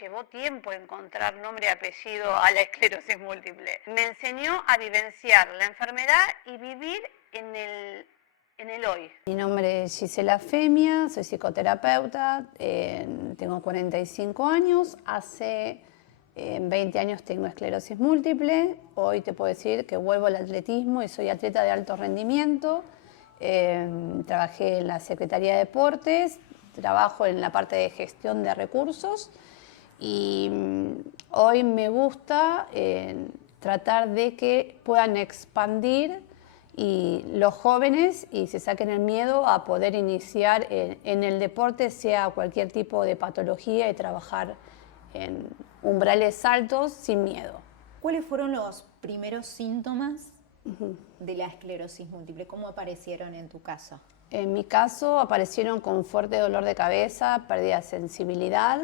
llevó tiempo encontrar nombre y apellido a la esclerosis múltiple. Me enseñó a vivenciar la enfermedad y vivir en el hoy. Mi nombre es Gisela Femia, soy psicoterapeuta, tengo 45 años, hace 20 años tengo esclerosis múltiple, hoy te puedo decir que vuelvo al atletismo y soy atleta de alto rendimiento, trabajé en la Secretaría de Deportes, trabajo en la parte de gestión de recursos y hoy me gusta tratar de que puedan expandir y los jóvenes y se saquen el miedo a poder iniciar en el deporte, sea cualquier tipo de patología, y trabajar en umbrales altos sin miedo. ¿Cuáles fueron los primeros síntomas de la esclerosis múltiple? ¿Cómo aparecieron en tu caso? En mi caso aparecieron con fuerte dolor de cabeza, pérdida de sensibilidad,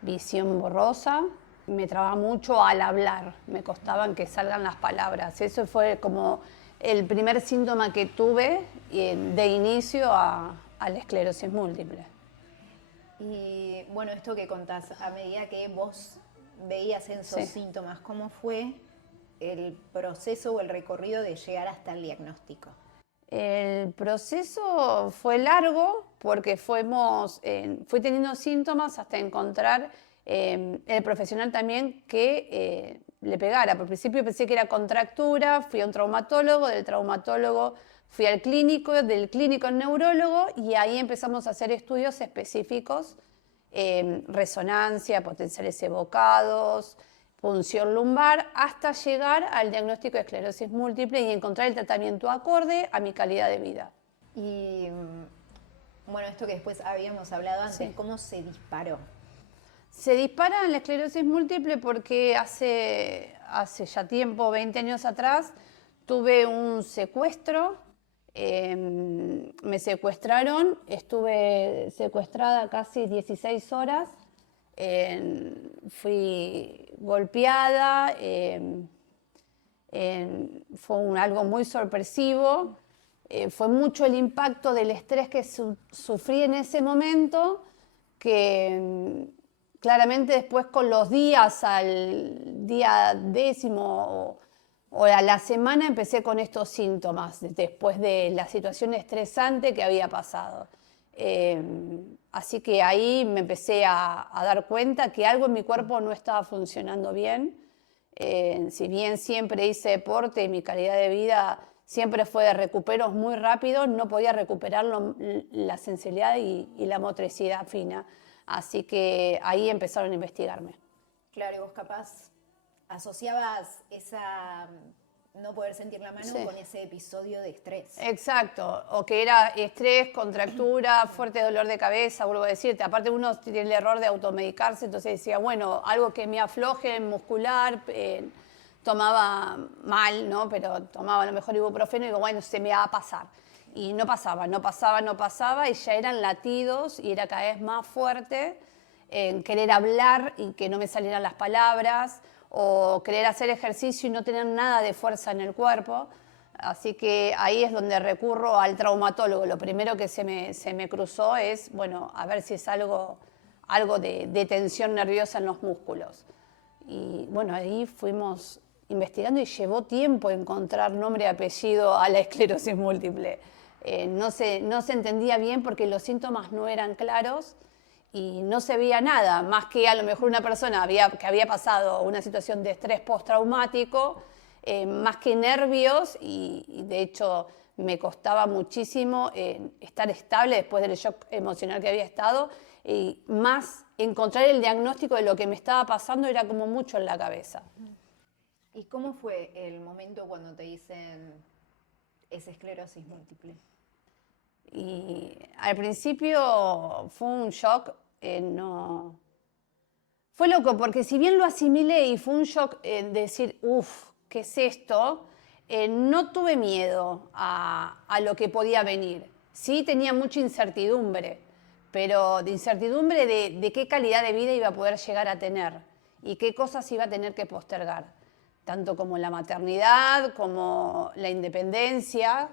visión borrosa. Me trababa mucho al hablar, me costaban que salgan las palabras. Eso fue como el primer síntoma que tuve de inicio a la esclerosis múltiple. Y bueno, esto que contás, a medida que vos veías esos síntomas, ¿cómo fue el proceso o el recorrido de llegar hasta el diagnóstico? El proceso fue largo porque fui teniendo síntomas hasta encontrar el profesional también que le pegara. Por principio pensé que era contractura, fui a un traumatólogo, del traumatólogo fui al clínico, del clínico al neurólogo y ahí empezamos a hacer estudios específicos, resonancia, potenciales evocados, punción lumbar, hasta llegar al diagnóstico de esclerosis múltiple y encontrar el tratamiento acorde a mi calidad de vida. Y bueno, esto que después habíamos hablado antes, ¿cómo se disparó? Se dispara en la esclerosis múltiple porque hace ya tiempo, 20 años atrás, tuve un secuestro. Me secuestraron, estuve secuestrada casi 16 horas. Fui golpeada, fue algo muy sorpresivo, fue mucho el impacto del estrés que sufrí en ese momento, que claramente después con los días, al día 10º o a la semana, empecé con estos síntomas, después de la situación estresante que había pasado. Así que ahí me empecé a dar cuenta que algo en mi cuerpo no estaba funcionando bien. Si bien siempre hice deporte y mi calidad de vida siempre fue de recuperos muy rápidos, no podía recuperar la sensibilidad y la motricidad fina. Así que ahí empezaron a investigarme. Claro, y vos capaz asociabas esa no poder sentir la mano con ese episodio de estrés. Exacto, o que era estrés, contractura, fuerte dolor de cabeza, vuelvo a decirte. Aparte uno tiene el error de automedicarse, entonces decía, bueno, algo que me afloje muscular, tomaba mal, ¿no? Pero tomaba a lo mejor ibuprofeno y digo, bueno, se me va a pasar. Y no pasaba, y ya eran latidos y era cada vez más fuerte en querer hablar y que no me salieran las palabras, o querer hacer ejercicio y no tener nada de fuerza en el cuerpo. Así que ahí es donde recurro al traumatólogo. Lo primero que se me cruzó es, bueno, a ver si es algo de tensión nerviosa en los músculos. Y bueno, ahí fuimos investigando y llevó tiempo encontrar nombre y apellido a la esclerosis múltiple. No se entendía bien porque los síntomas no eran claros y no se veía nada, más que a lo mejor una persona que había pasado una situación de estrés postraumático, más que nervios, y de hecho me costaba muchísimo estar estable después del shock emocional que había estado, y más encontrar el diagnóstico de lo que me estaba pasando era como mucho en la cabeza. ¿Y cómo fue el momento cuando te dicen es esclerosis múltiple? Y al principio fue un shock, no... Fue loco, porque si bien lo asimilé y fue un shock decir, uff, ¿qué es esto? No tuve miedo a lo que podía venir. Sí tenía mucha incertidumbre, pero de incertidumbre de qué calidad de vida iba a poder llegar a tener y qué cosas iba a tener que postergar, tanto como la maternidad, como la independencia,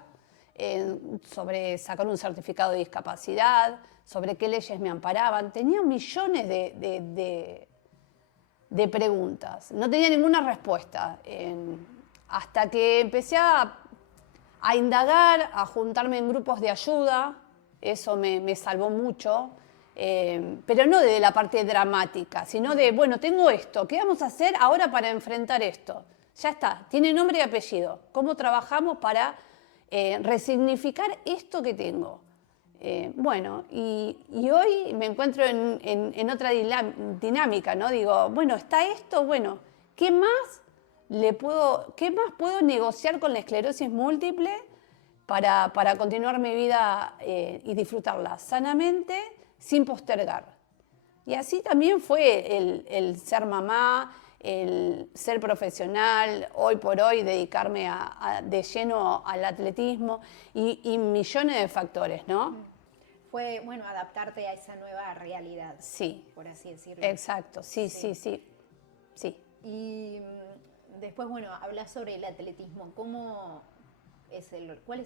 sobre sacar un certificado de discapacidad, sobre qué leyes me amparaban. Tenía millones de preguntas. No tenía ninguna respuesta. Hasta que empecé a indagar, a juntarme en grupos de ayuda, eso me salvó mucho, pero no de la parte dramática, sino de, bueno, tengo esto, ¿qué vamos a hacer ahora para enfrentar esto? Ya está, tiene nombre y apellido. ¿Cómo trabajamos para resignificar esto que tengo? Bueno, y hoy me encuentro en otra dinámica, ¿no? Digo, bueno, está esto, bueno, ¿qué más puedo negociar con la esclerosis múltiple para continuar mi vida y disfrutarla sanamente sin postergar? Y así también fue el ser mamá, el ser profesional, hoy por hoy dedicarme de lleno al atletismo y millones de factores, ¿no? Fue, bueno, adaptarte a esa nueva realidad. Sí. Por así decirlo. Exacto, sí. Y después, bueno, hablas sobre el atletismo. ¿Cuál es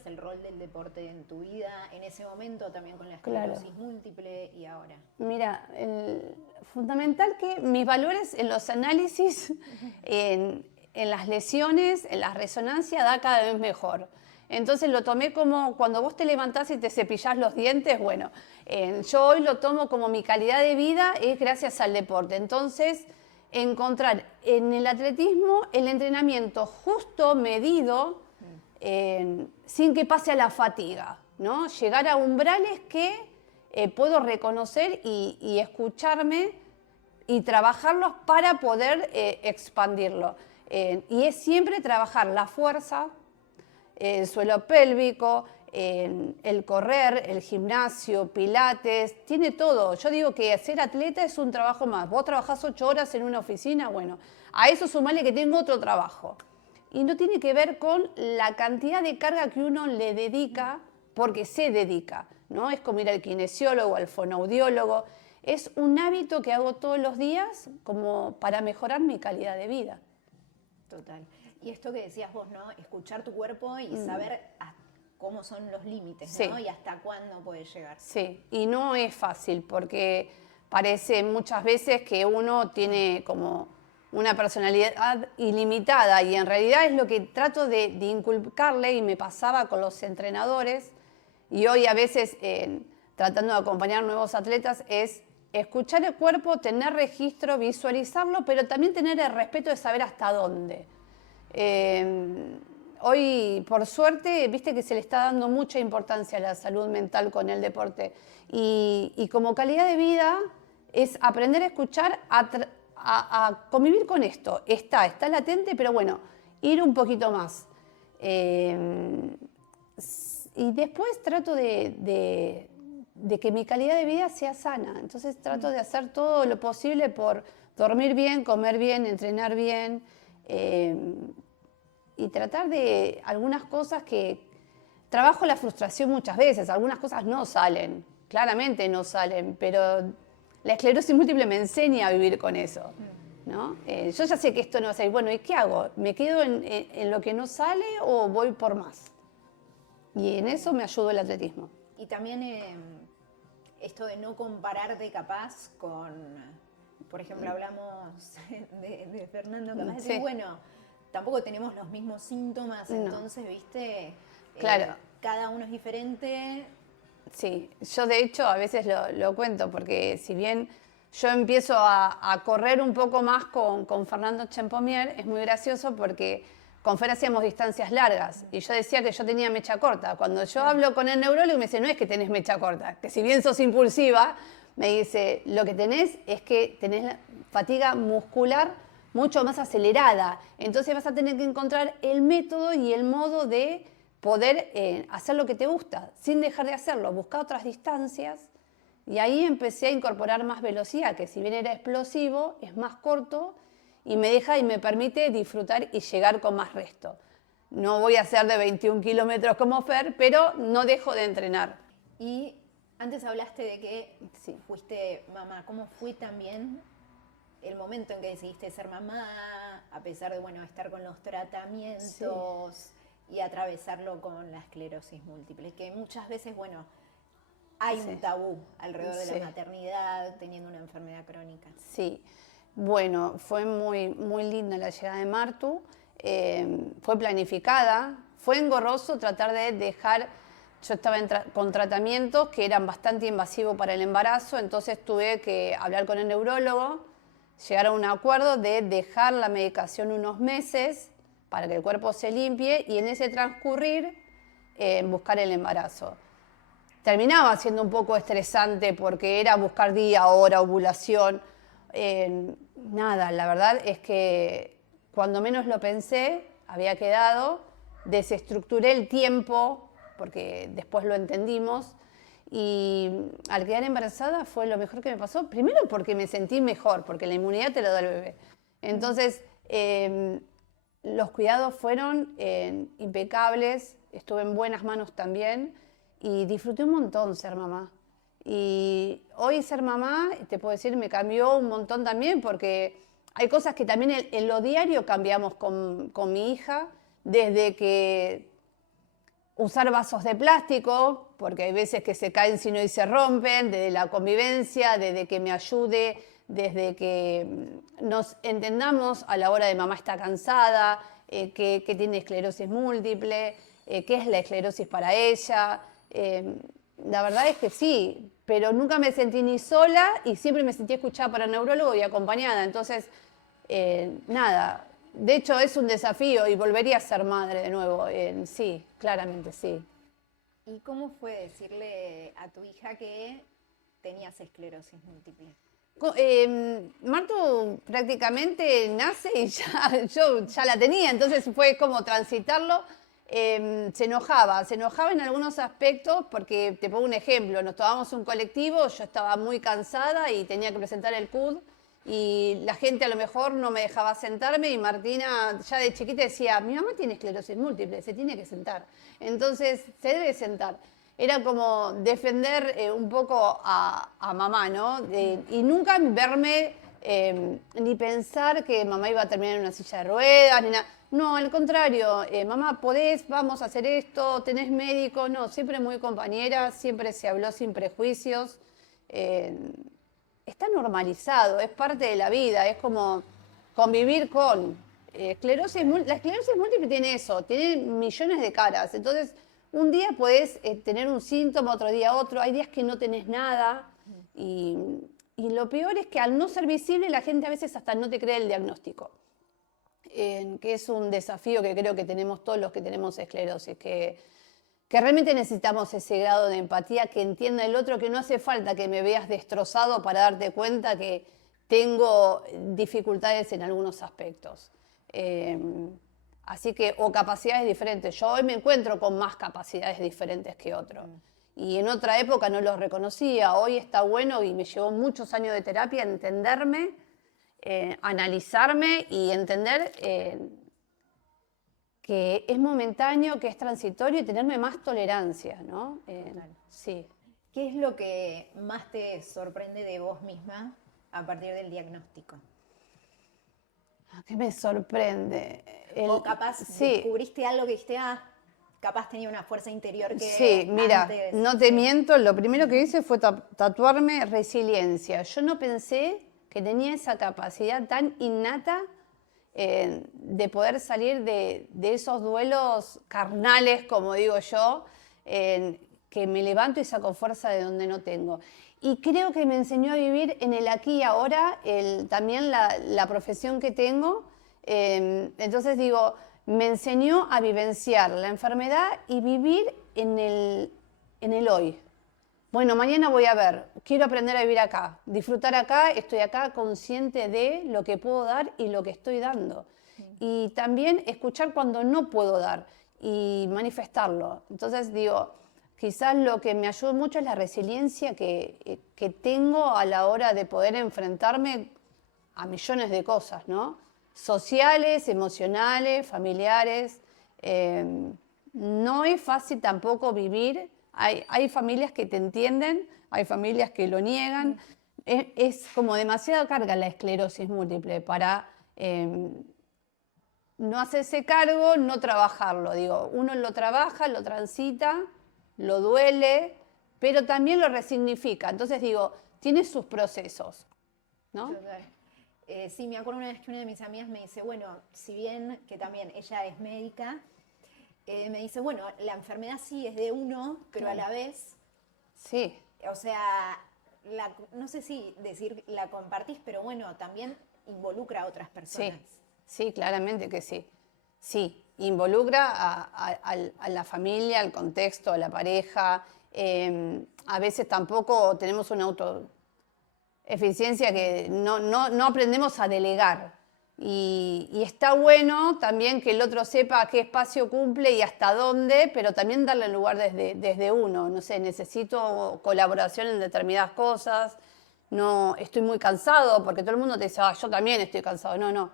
el rol del deporte en tu vida en ese momento, también con la esclerosis múltiple y ahora? Mira, fundamental que mis valores en los análisis, en las lesiones, en la resonancia, da cada vez mejor. Entonces lo tomé como cuando vos te levantás y te cepillás los dientes, bueno, yo hoy lo tomo como mi calidad de vida es gracias al deporte. Entonces, encontrar en el atletismo el entrenamiento justo, medido, sin que pase a la fatiga, ¿no? Llegar a umbrales que puedo reconocer y escucharme y trabajarlos para poder expandirlo. Y es siempre trabajar la fuerza, el suelo pélvico, el correr, el gimnasio, pilates, tiene todo. Yo digo que ser atleta es un trabajo más. Vos trabajás 8 horas en una oficina, bueno, a eso sumale que tengo otro trabajo. Y no tiene que ver con la cantidad de carga que uno le dedica, porque se dedica, ¿no? Es como ir al kinesiólogo, al fonoaudiólogo. Es un hábito que hago todos los días como para mejorar mi calidad de vida. Total. Y esto que decías vos, ¿no? Escuchar tu cuerpo y saber cómo son los límites, ¿no? Sí. Y hasta cuándo puedes llegar. Sí, y no es fácil porque parece muchas veces que uno tiene como una personalidad ilimitada y en realidad es lo que trato de inculcarle y me pasaba con los entrenadores y hoy a veces tratando de acompañar nuevos atletas es escuchar el cuerpo, tener registro, visualizarlo, pero también tener el respeto de saber hasta dónde. Hoy, por suerte, viste que se le está dando mucha importancia a la salud mental con el deporte y como calidad de vida es aprender a escuchar, a convivir con esto. Está latente, pero bueno, ir un poquito más. Y después trato de que mi calidad de vida sea sana. Entonces trato de hacer todo lo posible por dormir bien, comer bien, entrenar bien. Y tratar de algunas cosas que trabajo la frustración muchas veces, algunas cosas no salen, claramente no salen, pero la esclerosis múltiple me enseña a vivir con eso, ¿no? Yo ya sé que esto no va a salir, bueno, ¿y qué hago? ¿Me quedo en lo que no sale o voy por más? Y en eso me ayudó el atletismo. Y también esto de no compararte capaz con, por ejemplo, hablamos de Fernando, capaz de decir, bueno, tampoco tenemos los mismos síntomas, entonces, viste, claro. Cada uno es diferente. Sí, yo de hecho a veces lo cuento, porque si bien yo empiezo a correr un poco más con Fernando Chempomier, es muy gracioso porque con Fer hacíamos distancias largas y yo decía que yo tenía mecha corta. Cuando yo hablo con el neurólogo me dice, no es que tenés mecha corta, que si bien sos impulsiva, me dice, lo que tenés es que tenés la fatiga muscular mucho más acelerada. Entonces vas a tener que encontrar el método y el modo de poder hacer lo que te gusta, sin dejar de hacerlo, buscar otras distancias. Y ahí empecé a incorporar más velocidad, que si bien era explosivo, es más corto y me deja y me permite disfrutar y llegar con más resto. No voy a hacer de 21 kilómetros como Fer, pero no dejo de entrenar. Y antes hablaste de que fuiste mamá. ¿Cómo fue también el momento en que decidiste ser mamá, a pesar de, bueno, estar con los tratamientos y atravesarlo con la esclerosis múltiple? Que muchas veces, bueno, hay un tabú alrededor de la maternidad teniendo una enfermedad crónica. Sí. Bueno, fue muy, muy linda la llegada de Martu, fue planificada, fue engorroso tratar de dejar, yo estaba con tratamientos que eran bastante invasivos para el embarazo, entonces tuve que hablar con el neurólogo, llegar a un acuerdo de dejar la medicación unos meses para que el cuerpo se limpie y en ese transcurrir buscar el embarazo. Terminaba siendo un poco estresante porque era buscar día, hora, ovulación. Nada, la verdad es que cuando menos lo pensé, había quedado, desestructuré el tiempo, porque después lo entendimos, y al quedar embarazada fue lo mejor que me pasó, primero porque me sentí mejor, porque la inmunidad te lo da el bebé. Entonces, los cuidados fueron impecables, estuve en buenas manos también, y disfruté un montón ser mamá. Y hoy ser mamá, te puedo decir, me cambió un montón también, porque hay cosas que también en lo diario cambiamos con mi hija, desde que usar vasos de plástico, porque hay veces que se caen si no y se rompen, desde la convivencia, desde que me ayude, desde que nos entendamos a la hora de mamá está cansada, que tiene esclerosis múltiple, qué es la esclerosis para ella. La verdad es que sí, pero nunca me sentí ni sola y siempre me sentí escuchada por el neurólogo y acompañada. Entonces, nada, de hecho es un desafío y volvería a ser madre de nuevo. Sí, claramente sí. ¿Y cómo fue decirle a tu hija que tenías esclerosis múltiple? Martu prácticamente nace y yo ya la tenía, entonces fue como transitarlo. Se enojaba en algunos aspectos porque, te pongo un ejemplo, nos tomábamos un colectivo, yo estaba muy cansada y tenía que presentar el CUD y la gente a lo mejor no me dejaba sentarme y Martina ya de chiquita decía, mi mamá tiene esclerosis múltiple, se tiene que sentar, entonces se debe sentar. Era como defender un poco a mamá, ¿no? Y nunca verme ni pensar que mamá iba a terminar en una silla de ruedas, ni nada. No, al contrario, mamá, podés, vamos a hacer esto, tenés médico. No, siempre muy compañera, siempre se habló sin prejuicios. Está normalizado, es parte de la vida, es como convivir con esclerosis. La esclerosis múltiple tiene eso, tiene millones de caras. Entonces, un día podés tener un síntoma, otro día otro, hay días que no tenés nada. Y lo peor es que al no ser visible, la gente a veces hasta no te cree el diagnóstico. Que es un desafío que creo que tenemos todos los que tenemos esclerosis, que realmente necesitamos ese grado de empatía, que entienda el otro, que no hace falta que me veas destrozado para darte cuenta que tengo dificultades en algunos aspectos. Así que, o capacidades diferentes. Yo hoy me encuentro con más capacidades diferentes que otros. Y en otra época no los reconocía. Hoy está bueno y me llevó muchos años de terapia entenderme, analizarme y entender que es momentáneo, que es transitorio y tenerme más tolerancia, ¿no? Claro. Sí. ¿Qué es lo que más te sorprende de vos misma a partir del diagnóstico? ¿Qué me sorprende? O capaz sí. descubriste algo que dijiste, capaz tenía una fuerza interior que sí, mira, antes, no te miento, lo primero que hice fue tatuarme resiliencia. Yo no pensé que tenía esa capacidad tan innata de poder salir de esos duelos carnales, como digo yo, que me levanto y saco fuerza de donde no tengo. Y creo que me enseñó a vivir en el aquí y ahora, también la profesión que tengo. Entonces digo, me enseñó a vivenciar la enfermedad y vivir en el hoy. Bueno, mañana voy a ver, quiero aprender a vivir acá, disfrutar acá, estoy acá consciente de lo que puedo dar y lo que estoy dando. Y también escuchar cuando no puedo dar y manifestarlo. Entonces digo, quizás lo que me ayudó mucho es la resiliencia que tengo a la hora de poder enfrentarme a millones de cosas, ¿no? Sociales, emocionales, familiares. No es fácil tampoco vivir. Hay familias que te entienden, hay familias que lo niegan. Es como demasiada carga la esclerosis múltiple para no hacerse cargo, no trabajarlo. Digo, uno lo trabaja, lo transita, lo duele, pero también lo resignifica. Entonces digo, tiene sus procesos, ¿no? Sí, me acuerdo una vez que una de mis amigas me dice, bueno, si bien que también ella es médica, me dice, bueno, la enfermedad sí es de uno, pero Claro. a la vez, Sí, o sea, no sé si decir la compartís, pero bueno, también involucra a otras personas. sí, claramente que sí. Sí, involucra a la familia, al contexto, a la pareja. A veces tampoco tenemos una autoeficiencia que no aprendemos a delegar. Y está bueno también que el otro sepa qué espacio cumple y hasta dónde, pero también darle lugar desde uno. No sé, necesito colaboración en determinadas cosas. No, estoy muy cansado, porque todo el mundo te dice, yo también estoy cansado. No,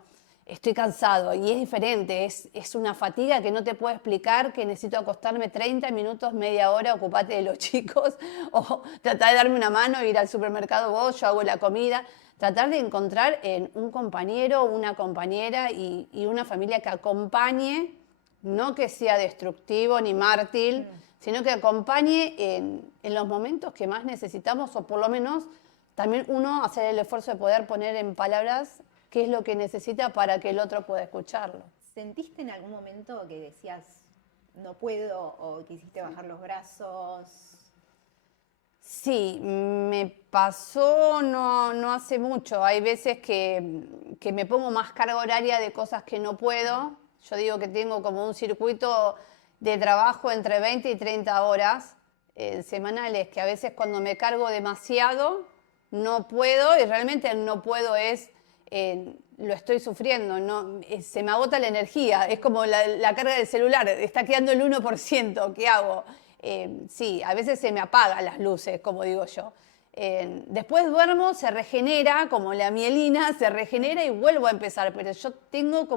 estoy cansado y es diferente, es una fatiga que no te puedo explicar, que necesito acostarme 30 minutos, media hora, ocupate de los chicos, o tratar de darme una mano, ir al supermercado vos, yo hago la comida. Tratar de encontrar en un compañero, una compañera y una familia que acompañe, no que sea destructivo ni mártir, sino que acompañe en los momentos que más necesitamos, o por lo menos también uno hacer el esfuerzo de poder poner en palabras qué es lo que necesita para que el otro pueda escucharlo. ¿Sentiste en algún momento que decías, no puedo, o quisiste bajar los brazos? Sí, me pasó no hace mucho. Hay veces que me pongo más carga horaria de cosas que no puedo. Yo digo que tengo como un circuito de trabajo entre 20 y 30 horas semanales, que a veces cuando me cargo demasiado no puedo, y realmente el no puedo es, lo estoy sufriendo, no, se me agota la energía, es como la carga del celular, está quedando el 1%, ¿qué hago? Sí, a veces se me apagan las luces, como digo yo. Después duermo, se regenera, como la mielina, se regenera y vuelvo a empezar, pero yo tengo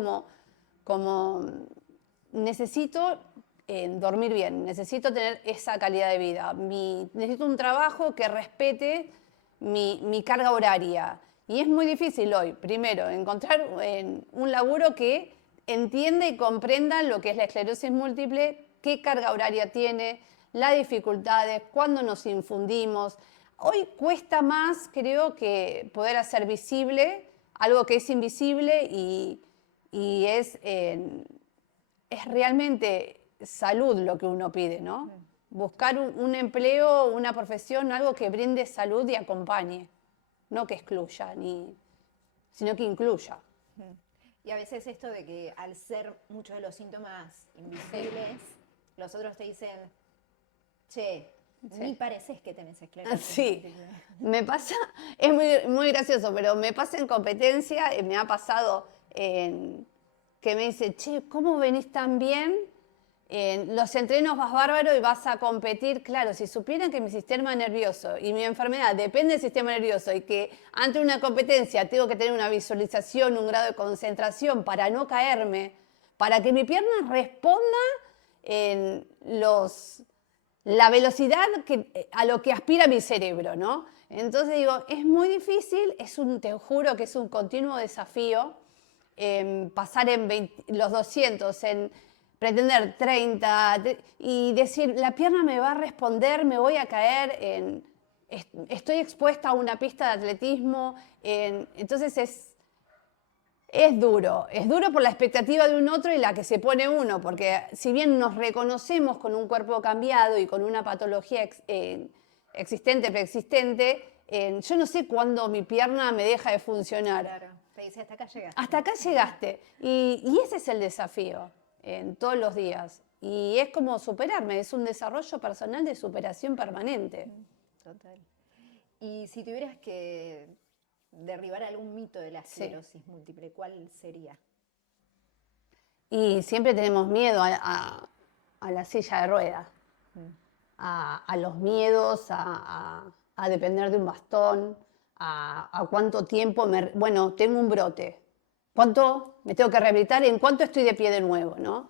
como necesito dormir bien, necesito tener esa calidad de vida. Necesito un trabajo que respete mi carga horaria. Y es muy difícil hoy, primero, encontrar un laburo que entienda y comprenda lo que es la esclerosis múltiple, qué carga horaria tiene, las dificultades, cuándo nos infundimos. Hoy cuesta más, creo, que poder hacer visible algo que es invisible y es realmente salud lo que uno pide, ¿no? Buscar un empleo, una profesión, algo que brinde salud y acompañe, no que excluya, sino que incluya. Y a veces esto de que al ser muchos de los síntomas invisibles, los otros te dicen, che, ni pareces que tenés esclerosis Sí, múltiple. me pasa, es muy gracioso, pero me pasa en competencia, me ha pasado que me dice, che, ¿cómo venís tan bien? Los entrenos vas bárbaro y vas a competir. Claro, si supieran que mi sistema nervioso y mi enfermedad depende del sistema nervioso y que ante una competencia tengo que tener una visualización, un grado de concentración para no caerme, para que mi pierna responda en la velocidad a lo que aspira mi cerebro, ¿no? Entonces digo, es muy difícil, te juro que es un continuo desafío pasar en los 200, en pretender 30 y decir, la pierna me va a responder, me voy a caer, estoy expuesta a una pista de atletismo, entonces es duro por la expectativa de un otro y la que se pone uno, porque si bien nos reconocemos con un cuerpo cambiado y con una patología existente, preexistente, yo no sé cuándo mi pierna me deja de funcionar. Claro, te dice, hasta acá llegaste. Hasta acá llegaste. Y ese es el desafío en todos los días. Y es como superarme, es un desarrollo personal de superación permanente. Total. Y si tuvieras que derribar algún mito de la esclerosis múltiple, ¿cuál sería? Y siempre tenemos miedo a la silla de ruedas, a los miedos, a depender de un bastón, a cuánto tiempo, bueno, tengo un brote, cuánto me tengo que rehabilitar, en cuánto estoy de pie de nuevo, ¿no?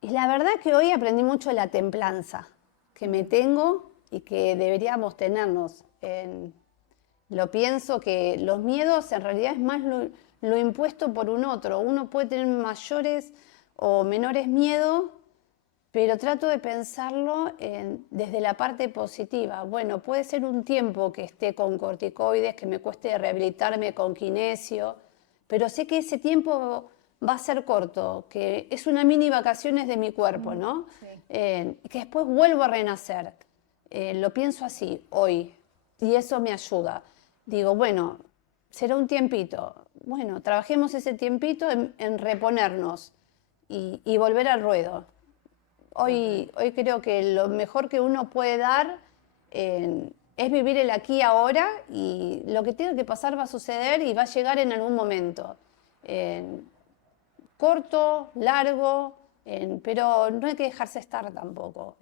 Y la verdad que hoy aprendí mucho de la templanza que me tengo y que deberíamos tenernos. Lo pienso que los miedos en realidad es más lo impuesto por un otro. Uno puede tener mayores o menores miedos, pero trato de pensarlo desde la parte positiva. Bueno, puede ser un tiempo que esté con corticoides, que me cueste rehabilitarme con kinesio, pero sé que ese tiempo va a ser corto, que es una mini vacaciones de mi cuerpo, ¿no? Sí. Que después vuelvo a renacer. Lo pienso así, hoy, y eso me ayuda. Digo, bueno, será un tiempito. Bueno, trabajemos ese tiempito en reponernos y volver al ruedo. Hoy creo que lo mejor que uno puede dar es vivir el aquí y ahora, y lo que tenga que pasar va a suceder y va a llegar en algún momento. Corto, largo, pero no hay que dejarse estar tampoco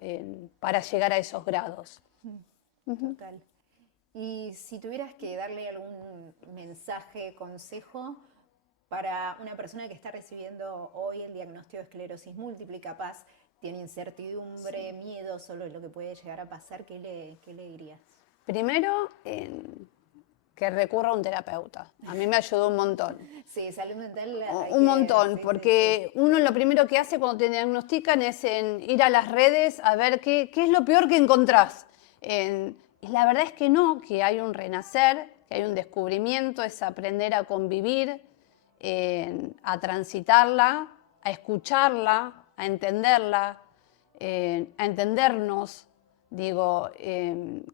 para llegar a esos grados. Total. Y si tuvieras que darle algún mensaje, consejo para una persona que está recibiendo hoy el diagnóstico de esclerosis múltiple y capaz tiene incertidumbre, miedo sobre lo que puede llegar a pasar, ¿qué le dirías? Primero, que recurra a un terapeuta. A mí me ayudó un montón. Sí, salud mental. Un montón, porque uno lo primero que hace cuando te diagnostican es ir a las redes a ver qué es lo peor que encontrás. Y la verdad es que no, que hay un renacer, que hay un descubrimiento, es aprender a convivir, a transitarla, a escucharla, a entenderla, a entendernos, digo,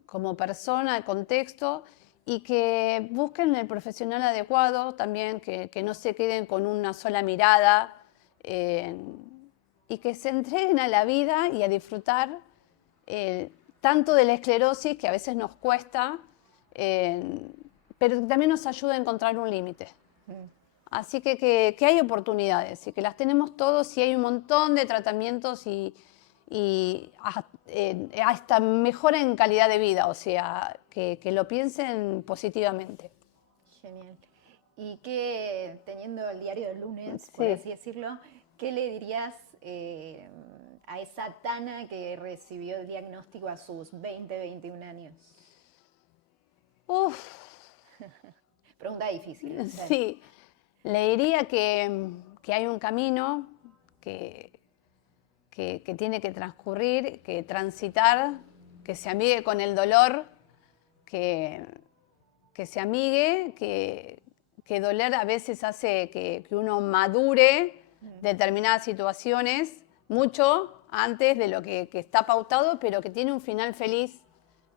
como persona, el contexto, y que busquen el profesional adecuado también, que no se queden con una sola mirada, y que se entreguen a la vida y a disfrutar tanto de la esclerosis, que a veces nos cuesta, pero que también nos ayuda a encontrar un límite. Así que hay oportunidades y que las tenemos todos, y hay un montón de tratamientos y hasta mejora en calidad de vida, o sea, que lo piensen positivamente. Genial. Y que, teniendo el diario del lunes, por Sí. así decirlo, ¿qué le dirías a esa Tana que recibió el diagnóstico a sus 20, 21 años? Uf, Pregunta difícil. Dale. sí. Le diría que hay un camino que tiene que transcurrir, que transitar, que se amigue con el dolor, que se amigue, que doler a veces hace que uno madure determinadas situaciones mucho antes de lo que está pautado, pero que tiene un final feliz,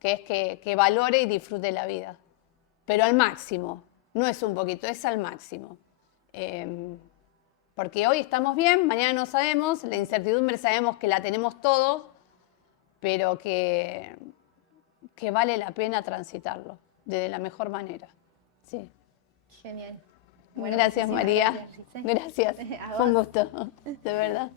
que es que valore y disfrute la vida. Pero al máximo, no es un poquito, es al máximo. Porque hoy estamos bien, mañana no sabemos, la incertidumbre sabemos que la tenemos todos, pero que vale la pena transitarlo de la mejor manera. Sí. Genial. Gracias, muchísimas María. gracias, Gise. Gracias. A Fue un vos. gusto, de verdad.